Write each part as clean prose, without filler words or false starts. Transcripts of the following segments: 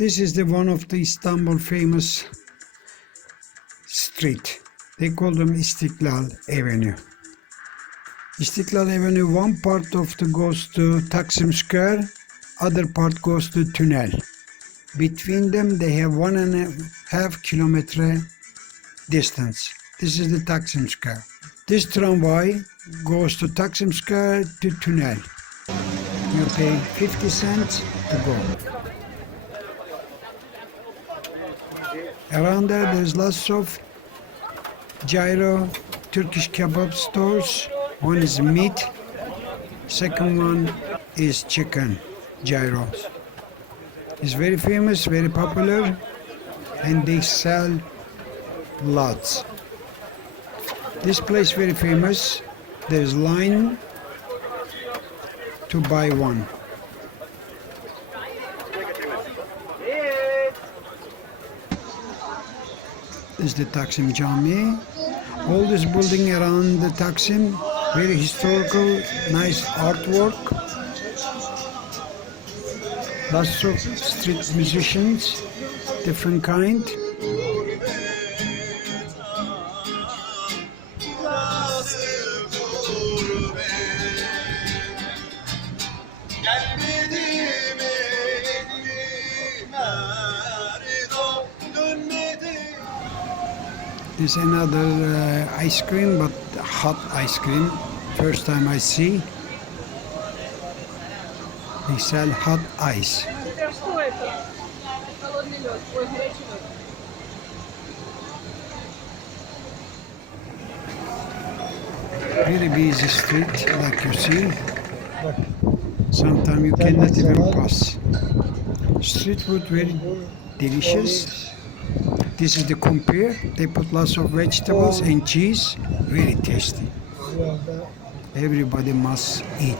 this is the one of the Istanbul famous street. They call them Istiklal Avenue. Istiklal Avenue, one part of the goes to Taksim Square, other part goes to Tunnel. Between them they have 1.5 kilometer distance. This is the Taksim Square. This tramway goes to Taksim Square to Tunnel. You pay 50 cents to go. Around there's lots of gyro Turkish kebab stores. One is meat, second one is chicken gyros. It's very famous, very popular, and they sell lots. This place very famous. There's line to buy one. This is the Taksim Cami. All this building around the Taksim, very historical, nice artwork. Lots of street musicians, different kind. There's another ice cream, but hot ice cream. First time I see. They sell hot ice. Very busy street, like you see. Sometimes you cannot even pass. Street food very delicious. This is the kumpir. They put lots of vegetables and cheese. Very tasty. Everybody must eat.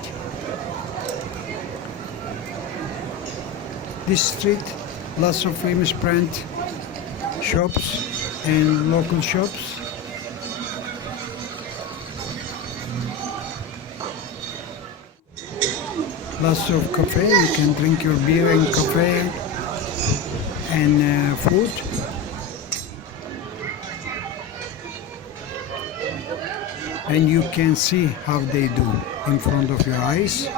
This street, lots of famous brand shops and local shops. Lots of cafe. You can drink your beer in cafe and food. And you can see how they do in front of your eyes.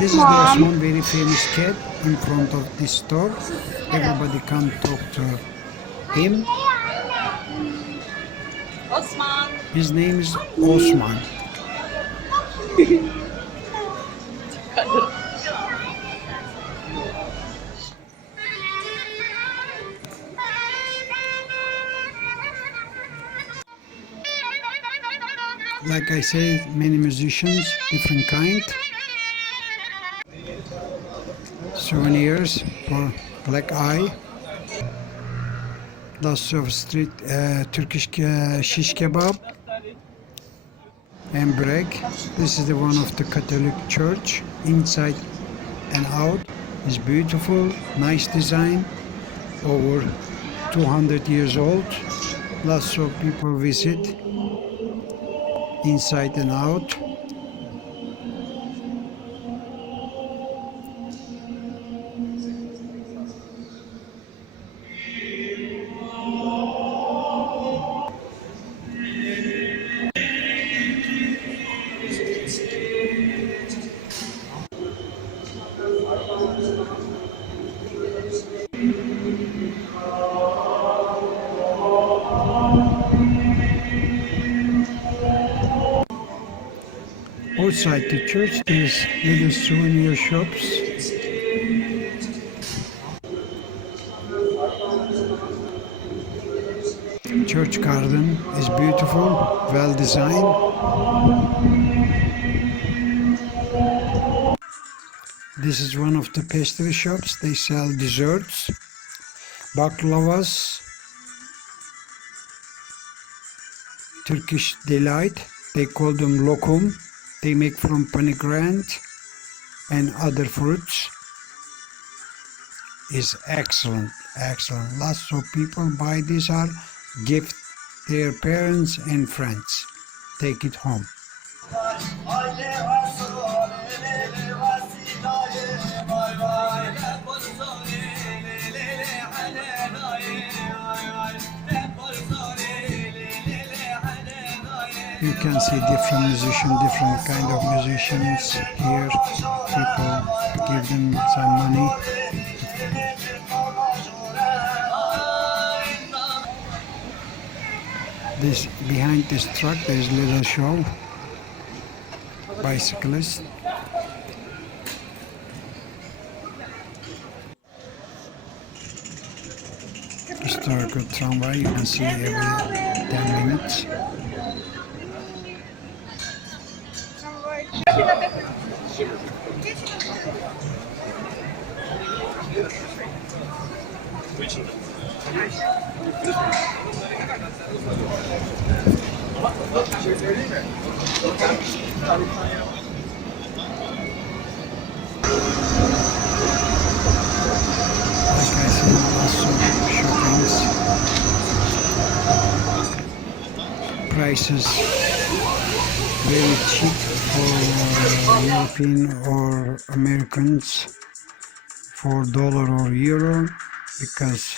This is the Osman, very famous cat in front of this store. Everybody come talk to him. Osman. His name is Osman. Like I say, many musicians, different kind. Souvenirs for black eye. Lots of street Turkish shish kebab and break. This is the one of the Catholic church. Inside and out is beautiful, nice design. Over 200 years old. Lots of people visit. Inside and out. Outside the church, there's little souvenir shops. Church garden is beautiful, well designed. This is one of the pastry shops. They sell desserts, baklavas, Turkish delight. They call them lokum. They make from pomegranate and other fruits. Is excellent, excellent. Lots of people buy these are gift their parents and friends. Take it home. You can see different musicians, different kind of musicians here. People give them some money. This behind this truck there is a little show. Bicyclist. Historical tramway, you can see every 10 minutes. Like I said, also shoppings. Prices very cheap for European or Americans, for dollar or euro, because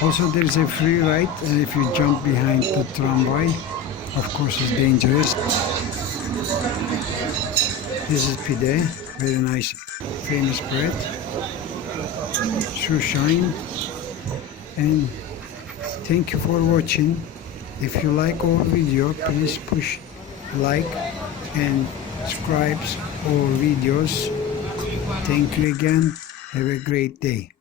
also there is a free ride, and if you jump behind the tramway, of course it's dangerous. This is pide, very nice, famous bread, shoe shine, and thank you for watching. If you like our video, please push like and subscribe our videos. Thank you again. Have a great day.